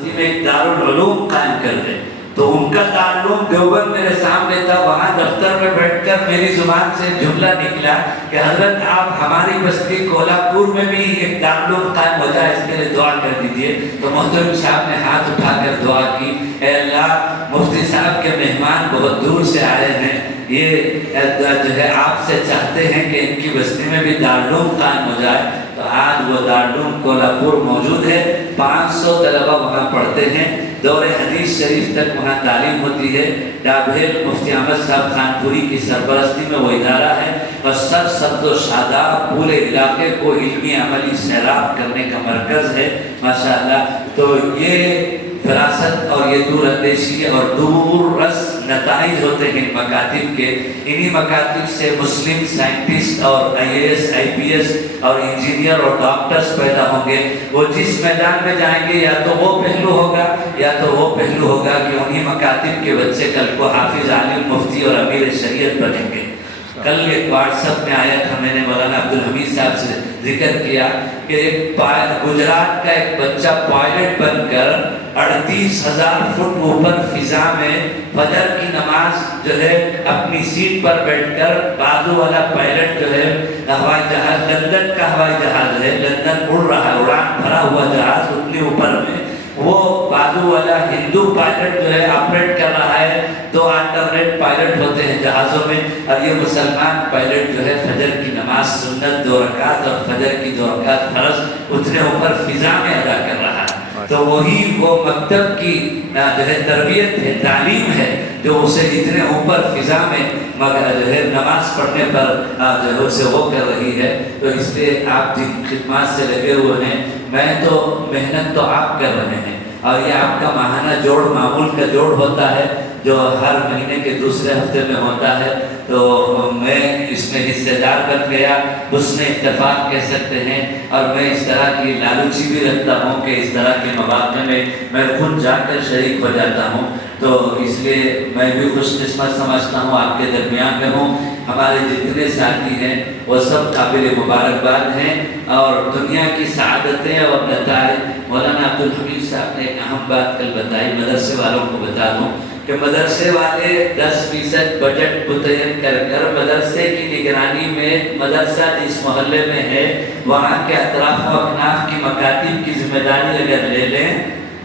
بستی میں ایک دارالعلوم قائم کر دیں. تو ان کا تعلق دیوبند میرے سامنے تھا. وہاں دفتر میں بیٹھ کر میری زبان سے جملہ نکلا کہ حضرت آپ ہماری بستی کولہاپور میں بھی ایک دارالعلوم قائم ہو جائے اس کے لیے دعا کر دیجیے. تو محترم صاحب نے ہاتھ اٹھا کر دعا کی, اے اللہ مفتی صاحب کے مہمان بہت دور سے آئے ہیں, یہ جو ہے آپ سے چاہتے ہیں کہ ان کی بستی میں بھی دارالعلوم قائم ہو جائے. تو آج وہ دارالعلوم کولہاپور موجود ہے. 500 طلبہ وہاں پڑھتے ہیں. دور حدیث شریف تک وہاں تعلیم ہوتی ہے. ڈابھیل مفتی احمد صاحب خانپوری کی سرپرستی میں وہ ادارہ ہے اور سر سبز و شاداب پورے علاقے کو علمی عملی سیراب کرنے کا مرکز ہے ماشاءاللہ. تو یہ فراست اور یہ دور اندیشی اور دور رس نتائج ہوتے ہیں مکاتب کے. انہی مکاتب سے مسلم سائنٹسٹ اور IAS IPS اور انجینئر اور ڈاکٹرز پیدا ہوں گے. وہ جس میدان میں جائیں گے یا تو وہ پہلو ہوگا یا تو وہ پہلو ہوگا کہ انہی مکاتب کے بچے کل کو حافظ عالم مفتی اور امیر شریعت بنیں گے. کل ایک واٹس ایپ میں آیا تھا, میں نے مولانا عبدالحمید صاحب سے ذکر کیا کہ ایک گجرات کا ایک بچہ پائلٹ بن کر 38,000 فٹ اوپر فضا میں فجر کی نماز جو ہے اپنی سیٹ پر بیٹھ کر بازو والا پائلٹ جو ہے ہوائی جہاز, لندن کا ہوائی جہاز ہے, لندن اڑ رہا ہے, اڑان بھرا ہوا جہاز اتنے اوپر میں, وہ بازو والا ہندو پائلٹ جو ہے آپریٹ کر رہا ہے. 2 آلٹرنیٹ پائلٹ ہوتے ہیں جہازوں میں, اور یہ مسلمان پائلٹ جو ہے فجر کی نماز سنت 2 رکعت اور فجر کی 2 رکعت فرض اتنے اوپر فضا میں ادا کر رہا ہے. تو وہی وہ مکتب کی جو ہے تربیت ہے, تعلیم ہے, جو اسے اتنے اوپر فضا میں جو ہے نماز پڑھنے پر جو ہے اسے وہ کر رہی ہے. تو اس لیے آپ جن خدمات سے لگے ہوئے ہیں, میں تو محنت تو آپ کر رہے ہیں, اور یہ آپ کا ماہانہ جوڑ معمول کا جوڑ ہوتا ہے جو ہر مہینے کے دوسرے ہفتے میں ہوتا ہے. تو میں اس میں حصے دار بن گیا, حسن اتفاق کہہ سکتے ہیں. اور میں اس طرح کی لالچی بھی رکھتا ہوں کہ اس طرح کے مواقع میں خود جا کر شریک ہو جاتا ہوں. تو اس لیے میں بھی خوش قسمت سمجھتا ہوں آپ کے درمیان میں ہوں. ہمارے جتنے ساتھی ہیں وہ سب قابل مبارکباد ہیں, اور دنیا کی سعادتیں اور نتائج. مولانا عبدالحمید صاحب نے ایک اہم بات کل بتائی, مدرسے والوں کو بتا دوں کہ مدرسے والے 10% بجٹ متعین کر مدرسے کی نگرانی میں مدرسہ جس محلے میں ہے وہاں کے اطراف و اکناف کی مکاتب کی ذمہ داری اگر لے لیں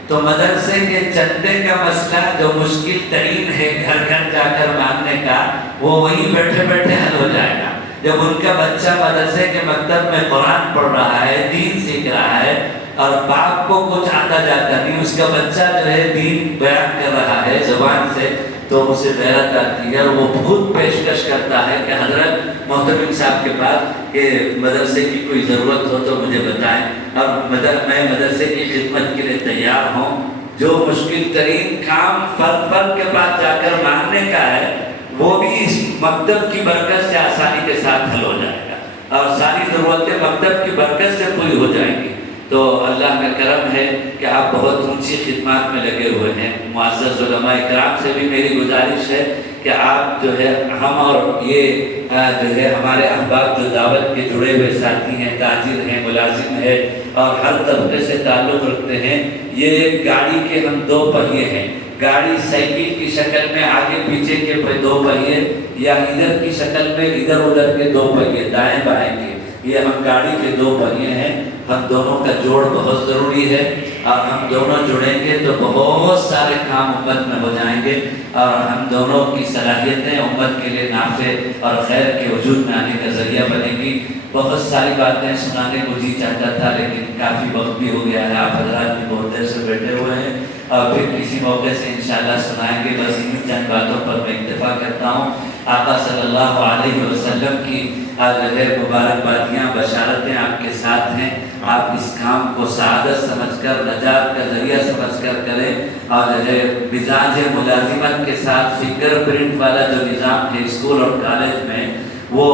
تو مدرسے کے چندے کا مسئلہ جو مشکل ترین ہے گھر گھر جا کر مانگنے کا, وہ وہیں بیٹھے بیٹھے حل ہو جائے گا. جب ان کا بچہ مدرسے کے مکتب میں قرآن پڑھ رہا ہے, دین سیکھ رہا ہے, اور باپ کو کچھ آتا جاتا نہیں, اس کا بچہ جو ہے دین بیان کر رہا ہے زبان سے, تو اسے غیرت آتی ہے اور وہ خود پیشکش کرتا ہے کہ حضرت محترم صاحب کے پاس کہ مدرسے کی کوئی ضرورت ہو تو مجھے بتائیں, اور میں مدرسے کی خدمت کے لیے تیار ہوں. جو مشکل ترین کام فرد کے پاس جا کر مانگنے کا ہے وہ بھی اس مکتب کی برکت سے آسانی کے ساتھ حل ہو جائے گا, اور ساری ضرورتیں مکتب کی برکت سے پوری ہو جائیں گی. تو اللہ کا کرم ہے کہ آپ بہت اونچی خدمات میں لگے ہوئے ہیں. معزز علماء کرام سے بھی میری گزارش ہے کہ آپ جو ہے ہم اور یہ جو ہے ہمارے احباب جو دعوت کے جڑے ہوئے ساتھی ہیں, تاجر ہیں, ملازم ہیں اور ہر طبقے سے تعلق رکھتے ہیں, یہ گاڑی کے ہم 2 پہیے ہیں. گاڑی سائیکل کی شکل میں آگے پیچھے کے 2 پہیے, یا ادھر کی شکل میں ادھر ادھر کے 2 پہیے دائیں بائیں کے, یہ ہم گاڑی کے 2 پہیے ہیں. ہم دونوں کا جوڑ بہت ضروری ہے, اور ہم دونوں جڑیں گے تو بہت سارے کام امت میں ہو جائیں گے, اور ہم دونوں کی صلاحیتیں امت کے لیے نافع اور خیر کے وجود میں آنے کا ذریعہ بنے گی. بہت ساری باتیں سنانے کو جی چاہتا تھا, لیکن کافی وقت بھی ہو گیا ہے, آپ حضرات بھی بہت دیر سے بیٹھے ہوئے ہیں, اور پھر کسی موقع سے انشاءاللہ سنائیں گے. بس انہی چند باتوں پر میں اکتفا کرتا ہوں. آقا صلی اللہ علیہ وسلم کی جو ہے مبارکبادیاں, بشارتیں آپ کے ساتھ ہیں. آپ اس کام کو سعادت سمجھ کر, نجات کا ذریعہ سمجھ کر کریں, اور جو ہے مزاج ملازمت کے ساتھ فنگر پرنٹ والا جو نظام ہے اسکول اور کالج میں, وہ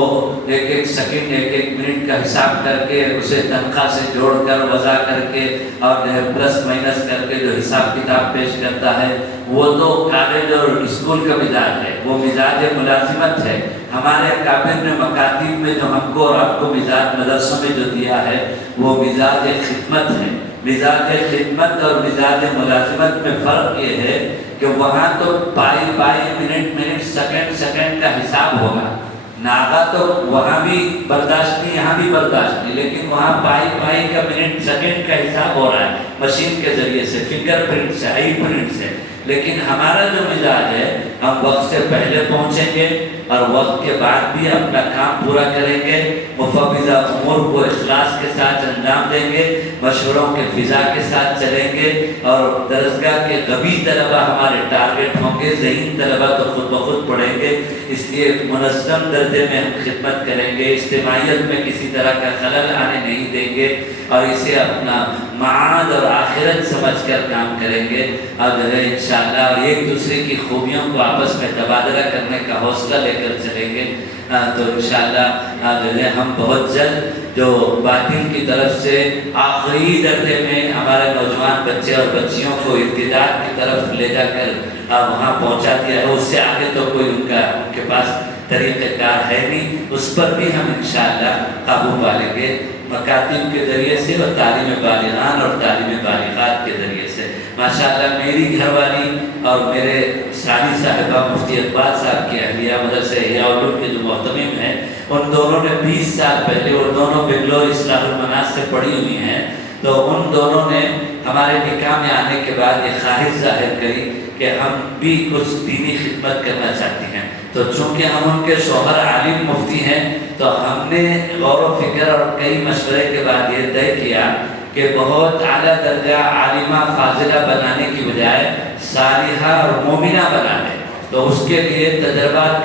ایک سیکنڈ ایک منٹ کا حساب کر کے اسے تنخواہ سے جوڑ کر وضع کر کے اور جو ہے پلس مائنس کر کے جو حساب کتاب پیش کرتا ہے, وہ تو کالج اور اسکول کا مزاج ہے, وہ مزاج ملازمت ہے. ہمارے کابر نے مکاتب میں جو ہم کو اور آپ کو مزاج مدرسوں میں جو دیا ہے وہ مزاج خدمت ہے. مزاج خدمت اور مزاج ملازمت میں فرق یہ ہے کہ وہاں تو پائی پائی منٹ سیکنڈ کا حساب ہوگا. ناغا تو وہاں بھی برداشت نہیں، یہاں بھی برداشت نہیں، لیکن وہاں پائی کا منٹ سیکنڈ کا حساب ہو رہا ہے مشین کے ذریعے سے، فنگر پرنٹ سے، آئی پرنٹ سے. لیکن ہمارا جو مزاج ہے، ہم وقت سے پہلے پہنچیں گے اور وقت کے بعد بھی اپنا کام پورا کریں گے، مفوضہ امور کو اخلاص کے ساتھ انجام دیں گے، مشوروں کے فضا کے ساتھ چلیں گے، اور درسگاہ کے غبی طلبہ ہمارے ٹارگٹ ہوں گے، ذہین طلبہ تو خود بخود پڑھیں گے. اس لیے منظم درجے میں ہم خدمت کریں گے، اجتماعیت میں کسی طرح کا خلل آنے نہیں دیں گے، اور اسے اپنا معاد اور آخرت سمجھ کر کام کریں گے. اور جو ہے انشاءاللہ اور ایک دوسرے کی خوبیوں کو آپس میں تبادلہ کرنے کا حوصلہ لے کر چلیں گے. تو انشاءاللہ جو ہے ہم بہت جلد جو باطن کی طرف سے آخری درجے میں ہمارے نوجوان بچے اور بچیوں کو ارتداد کی طرف لے جا کر وہاں پہنچا دیا ہے، اس سے آگے تو کوئی ان کے پاس طریقہ کار ہے نہیں، اس پر بھی ہم انشاءاللہ قابو پا لیں گے مکاتب کے ذریعے سے اور تعلیم بالغان اور تعلیم بالغات کے ذریعے سے. ماشاءاللہ میری گھر والی اور میرے ساری صاحبہ مفتی اقبال صاحب کی اہلیہ مدرسہ احیاء علوم کے جو محتمم ہیں، ان دونوں نے 20 سال پہلے، اور دونوں بنگلور اصلاح المناز سے پڑھی ہوئی ہیں، تو ان دونوں نے ہمارے نکاح میں آنے کے بعد یہ خواہش ظاہر کری کہ ہم بھی کچھ دینی خدمت کرنا چاہتی ہیں. تو چونکہ ہم ان کے شوہر عالم مفتی ہیں، تو ہم نے غور و فکر اور کئی مشورے کے بعد یہ طے کیا کہ بہت اعلیٰ درجہ عالمہ فاضلہ بنانے کی بجائے صالحہ اور مومنہ بنا دیں. تو اس کے لیے تجربات